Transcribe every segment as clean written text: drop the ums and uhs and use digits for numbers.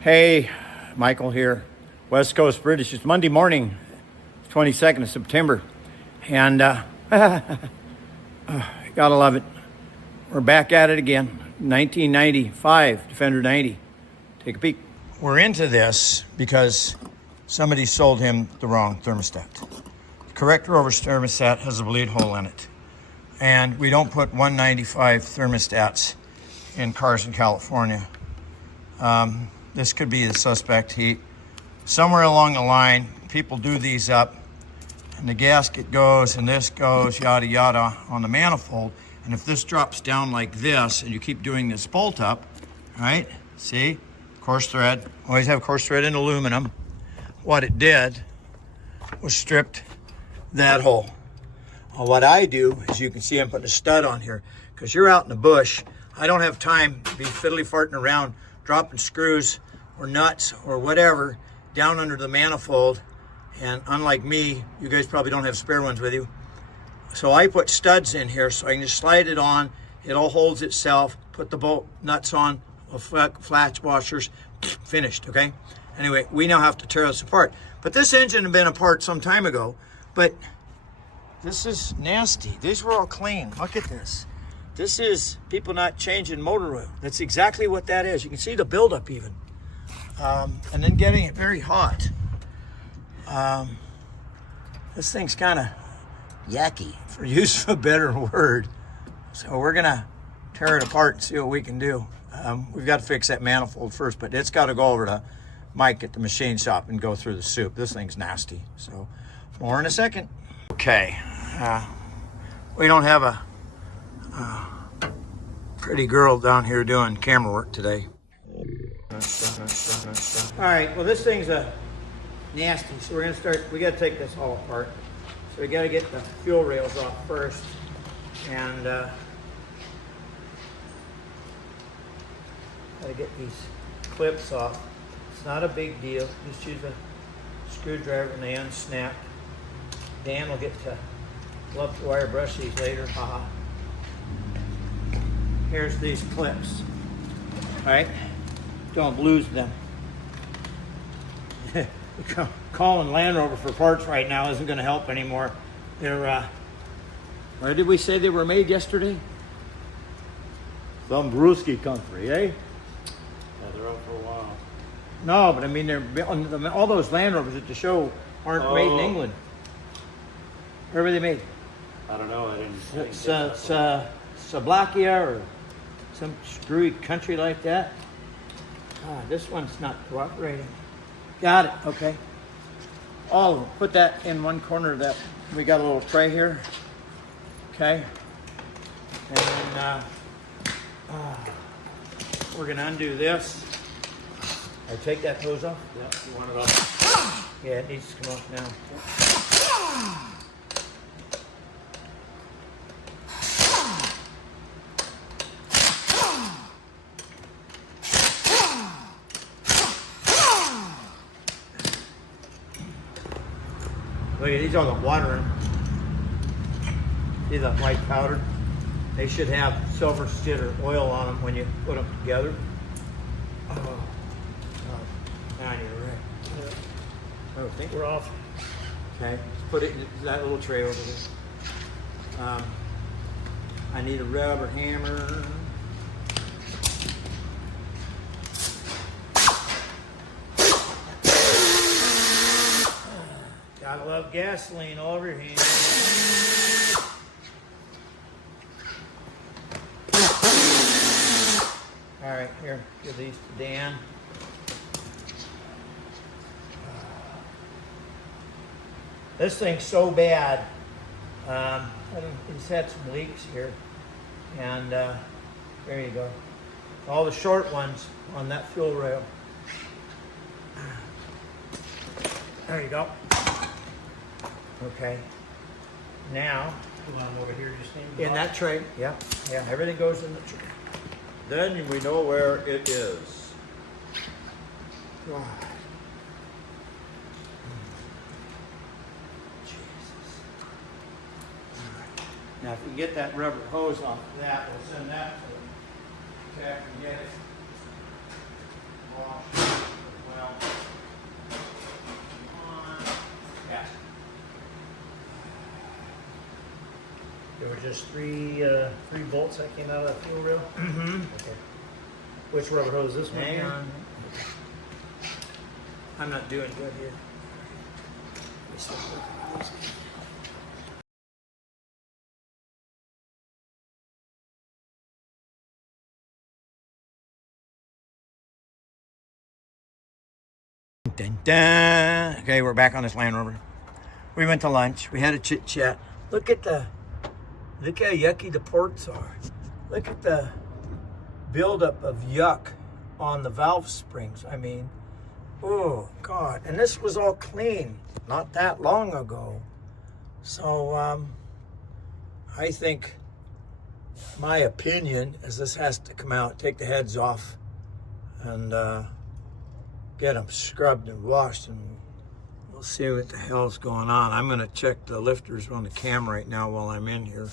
Hey, Michael here, West Coast British. It's Monday morning, 22nd of September, and gotta love it. We're back at it again. 1995 Defender 90. Take a peek. We're into this because somebody sold him the wrong thermostat. The correct Rover thermostat has a bleed hole in it, and we don't put 195 thermostats in cars in California. This could be the suspect heat. Somewhere along the line, people do these up, and the gasket goes, and this goes, yada, yada, on the manifold. And if this drops down like this, and you keep doing this bolt up, right? See, coarse thread. Always have coarse thread in aluminum. What it did was stripped that hole. Well, what I do is, you can see I'm putting a stud on here, because you're out in the bush. I don't have time to be fiddly farting around, dropping screws or nuts or whatever down under the manifold. And unlike me, you guys probably don't have spare ones with you. So I put studs in here so I can just slide it on. It all holds itself. Put the bolt nuts on, flat washers, finished, okay? Anyway, we now have to tear this apart. But this engine had been apart some time ago, but this is nasty. These were all clean. Look at this. This is people not changing motor oil. That's exactly what that is. You can see the buildup even. And then getting it very hot. This thing's kind of yucky, for use of a better word. So we're gonna tear it apart and see what we can do. We've got to fix that manifold first, but it's got to go over to Mike at the machine shop and go through the soup. This thing's nasty. So more in a second. Okay, we don't have a pretty girl down here doing camera work today. All right, well, this thing's a nasty, so we're gonna start. We gotta take this all apart. So we gotta get the fuel rails off first, and gotta get these clips off. It's not a big deal. Just use a screwdriver and they unsnap. Dan will get to love to wire brush these later. Haha. Here's these clips. All right, don't lose them. Calling Land Rover for parts right now isn't going to help anymore. They're, where did we say they were made yesterday? Some brewski country, eh? Yeah, they're out for a while. No, but I mean, all those Land Rovers at the show aren't made in England. Where were they made? I don't know. I didn't. Slovakia or some screwy country like that. This one's not cooperating. Got it. Okay. All of them. Put that in one corner of that. We got a little tray here. Okay. And then we're gonna undo this. I take that hose off. Yeah, you want it off? Yeah, it needs to come off now. Look at these, all got water in them. See the white powder? They should have silver stitter oil on them when you put them together. Oh, now you're right. Yeah. I think we're off. Okay, let's put it in that little tray over there. I need a rubber hammer. Gotta love gasoline all over your hands. All right, here, give these to Dan. This thing's so bad. It's had some leaks here, and there you go. All the short ones on that fuel rail. There you go. Okay. Now, over here, just in that tray. Yeah, yeah. Everything goes in the tray. Then we know where it is. God. Now, if you get that rubber hose off of that, we'll send that to the tech and get it washed. just three bolts that came out of the fuel rail? Mm-hmm. Okay. Which rubber hose? This one? Hang on. I'm not doing good here. Dun, dun. Okay, we're back on this Land Rover. We went to lunch. We had a chit chat. Look how yucky the ports are. Look at the buildup of yuck on the valve springs. I mean, oh God! And this was all clean not that long ago. So I think my opinion is this has to come out, take the heads off, and get them scrubbed and washed, and we'll see what the hell's going on. I'm going to check the lifters on the cam right now while I'm in here.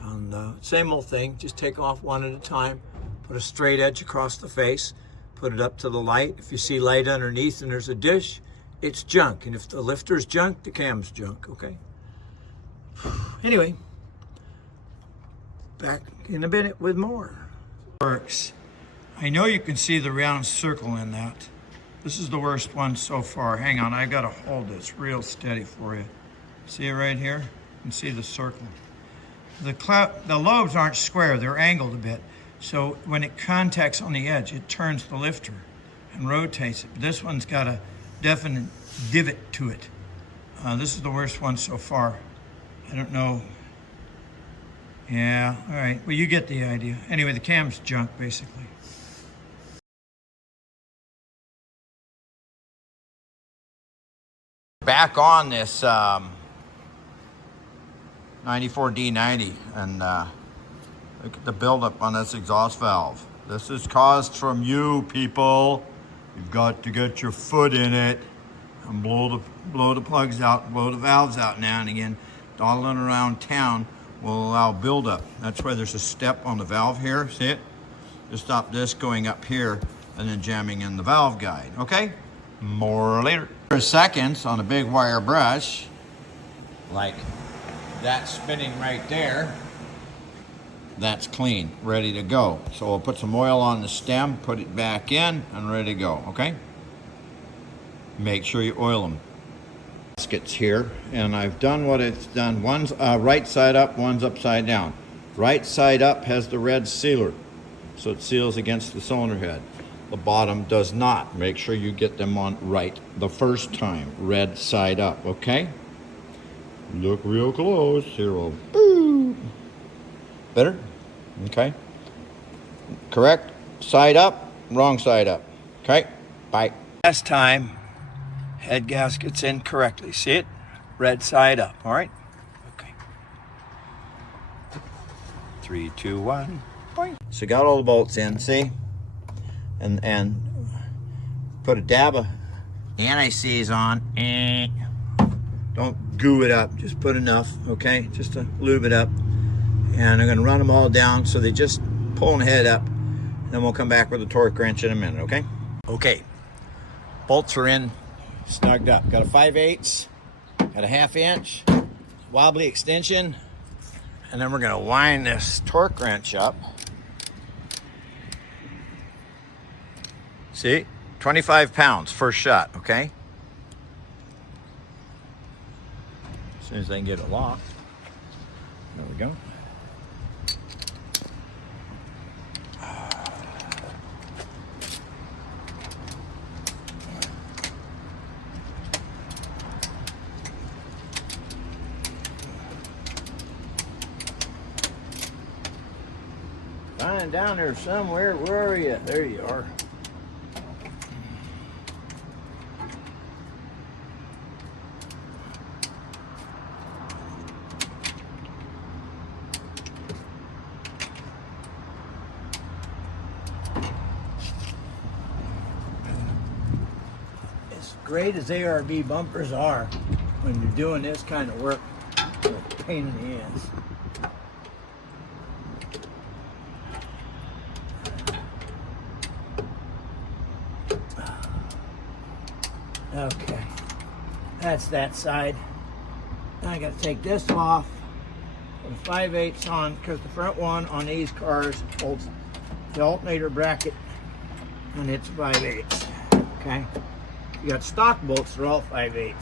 And same old thing, just take off one at a time, put a straight edge across the face, put it up to the light. If you see light underneath and there's a dish, it's junk. And if the lifter's junk, the cam's junk, okay? Anyway, back in a minute with more. Works. I know you can see the round circle in that. This is the worst one so far. Hang on, I gotta hold this real steady for you. See it right here? You can see the circle. The lobes aren't square, they're angled a bit. So when it contacts on the edge, it turns the lifter and rotates it. But this one's got a definite divot to it. This is the worst one so far. I don't know. Yeah, all right. Well, you get the idea. Anyway, the cam's junk, basically. Back on this 94 D90, and look at the buildup on this exhaust valve. This is caused from you, people. You've got to get your foot in it and blow the plugs out, blow the valves out now and again. Dawdling around town will allow buildup. That's why there's a step on the valve here. See it? To stop this going up here and then jamming in the valve guide. Okay? More later. Seconds on a big wire brush, like that spinning right there, that's clean, ready to go. So we'll put some oil on the stem, put it back in, and ready to go, okay? Make sure you oil them. Gaskets here, and I've done what it's done. One's right side up, one's upside down. Right side up has the red sealer, so it seals against the cylinder head. The bottom does not. Make sure you get them on right the first time, red side up, okay? Look real close. Here we'll, boo. Better? Okay. Correct side up, wrong side up. Okay, bye. Last time, head gasket's in correctly. See it? Red side up, all right? Okay. 3, 2, 1. Boing. So got all the bolts in, see? And put a dab of anti-seize on. Don't goo it up, just put enough, okay? Just to lube it up. And I'm gonna run them all down so they just pull the head up. Then we'll come back with a torque wrench in a minute, okay? Okay, bolts are in, snugged up. Got a 5/8, got a 1/2 inch, wobbly extension, and then we're gonna wind this torque wrench up. See, 25 pounds, first shot, okay? As soon as I can get it locked. There we go. Lying down there somewhere, where are you? There you are. Great as ARB bumpers are, when you're doing this kind of work, it's a pain in the ass. Okay, that's that side. Now I got to take this off with 5/8 on, because the front one on these cars holds the alternator bracket and it's 5/8. Okay, you got stock bolts, they're all 5/8.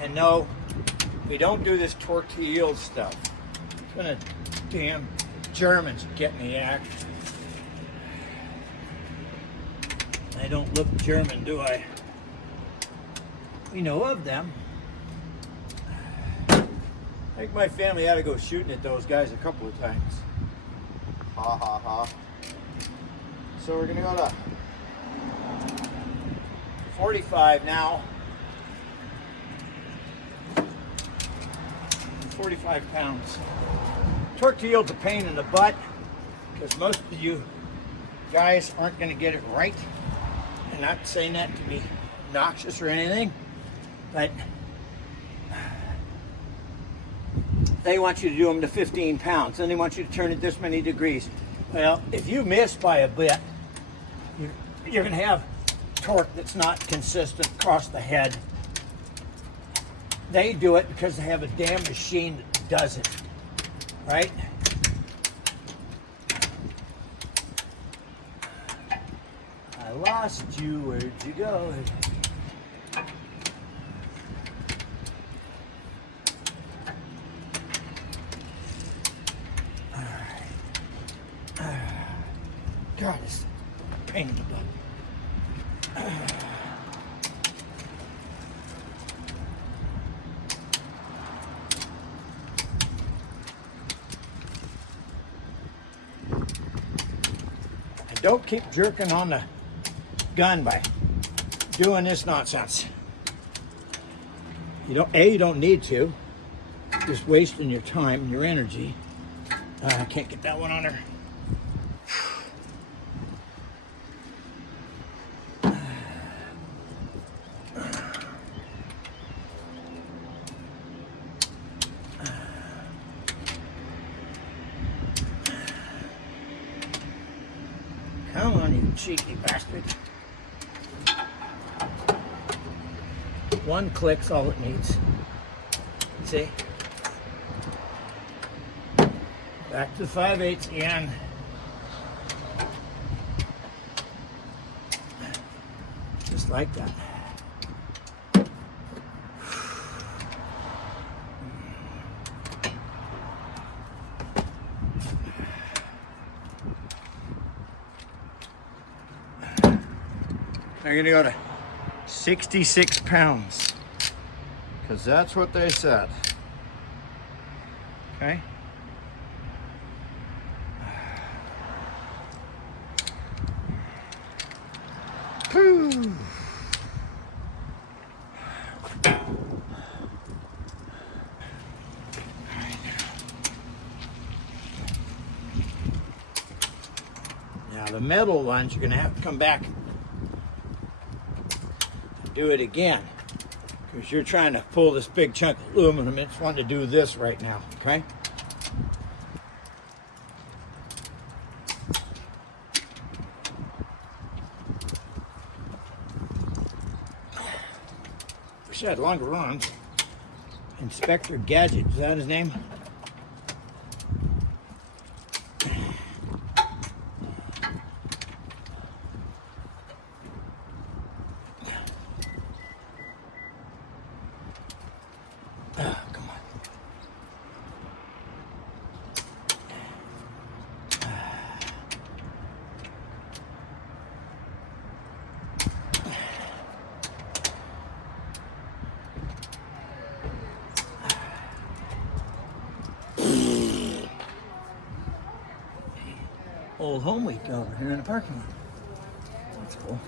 And no, we don't do this torque to yield stuff. It's gonna damn Germans get me act. I don't look German, do I? We know of them. I think my family had to go shooting at those guys a couple of times. Ha ha ha. So we're gonna go to 45 now. 45 pounds. Torque to yield's a pain in the butt because most of you guys aren't going to get it right. I'm not saying that to be obnoxious or anything, but they want you to do them to 15 pounds. Then they want you to turn it this many degrees. Well, if you miss by a bit, you're going to have torque that's not consistent across the head. They do it because they have a damn machine that does it, right? I lost you, where'd you go? All right. God, it's a pain in the butt. Don't keep jerking on the gun by doing this nonsense. You don't need to. Just wasting your time and your energy. I can't get that one on there. Come on, you cheeky bastard. One click's all it needs. See? Back to 5/8 again. Just like that. They're gonna go to 66 pounds because that's what they said. Okay. Whew. Now the metal ones, you're gonna have to come back do it again because you're trying to pull this big chunk of aluminum. It's fun to do this right now, okay? Wish I had longer arms. Inspector Gadget, is that his name? Come on. Old home week over here in the parking lot. That's cool.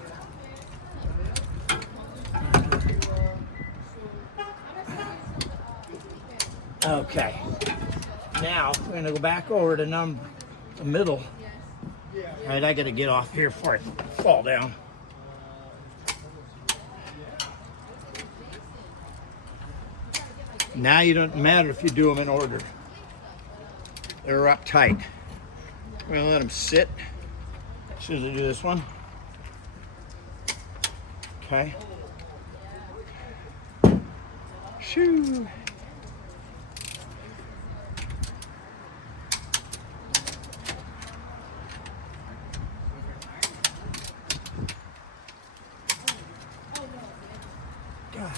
Okay, now we're gonna go back over to the middle. All right, I gotta get off here before I fall down. Now you don't matter if you do them in order. They're up tight. We're gonna let them sit. As soon as I do this one. Okay. Shoo. God.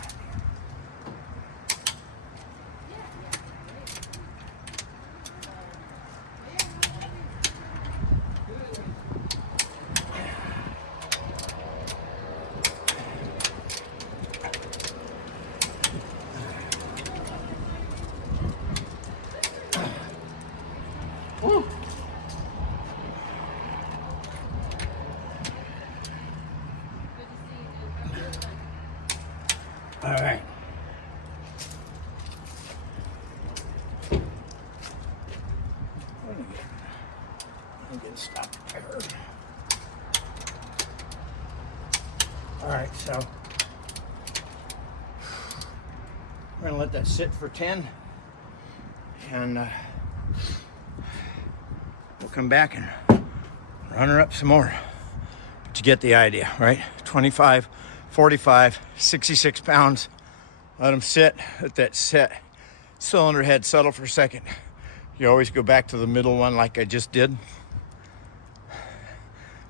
Woo. All right. I'm getting stuck there. All right, so we're gonna let that sit for 10, and we'll come back and run her up some more. But you get the idea, right? 25, 45, 66 pounds. Let them sit, let that set cylinder head settle for a second. You always go back to the middle one like I just did.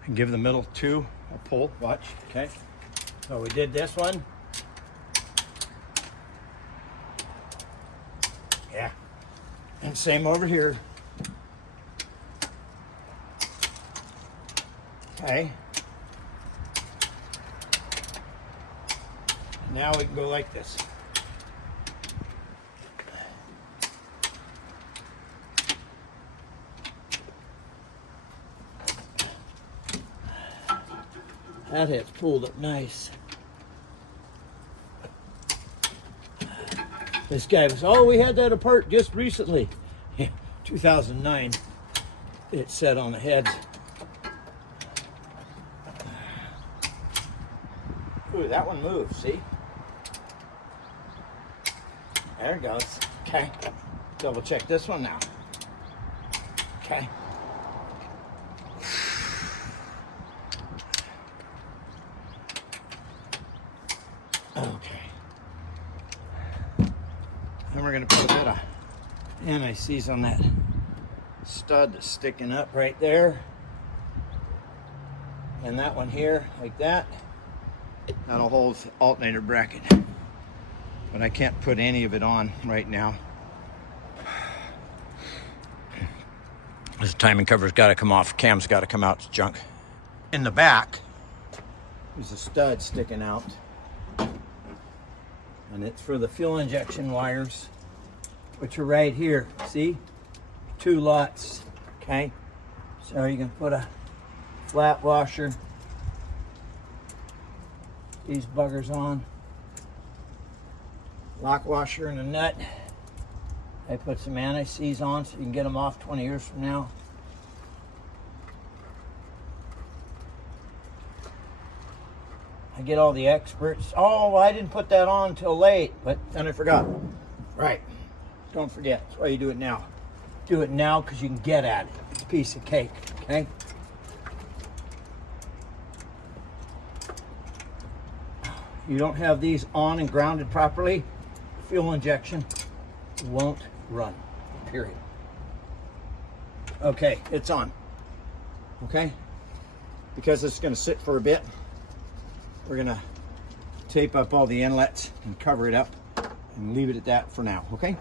And give the middle two a pull, watch, okay? So we did this one. Yeah. And same over here. Okay. Now we can go like this. That head's pulled up nice. This guy was, oh, we had that apart just recently. 2009, it set on the heads. Ooh, that one moved, see? There it goes. Okay. Double check this one now. Okay. Okay. Then we're going to put a bit of anti-seize on that stud that's sticking up right there. And that one here, like that. That'll hold the alternator bracket. But I can't put any of it on right now. This timing cover's got to come off. Cam's got to come out. It's junk. In the back, there's a stud sticking out. And it's for the fuel injection wires, which are right here. See? 2 lots. Okay? So you can put a flat washer. These buggers on. Lock washer and a nut. I put some anti-seize on so you can get them off 20 years from now. I get all the experts. Oh, I didn't put that on till late, but then I forgot. Right. Don't forget. That's why you do it now. Do it now because you can get at it. It's a piece of cake, okay? You don't have these on and grounded properly, fuel injection won't run, period. Okay, it's on, okay? Because it's gonna sit for a bit, we're gonna tape up all the inlets and cover it up and leave it at that for now, okay?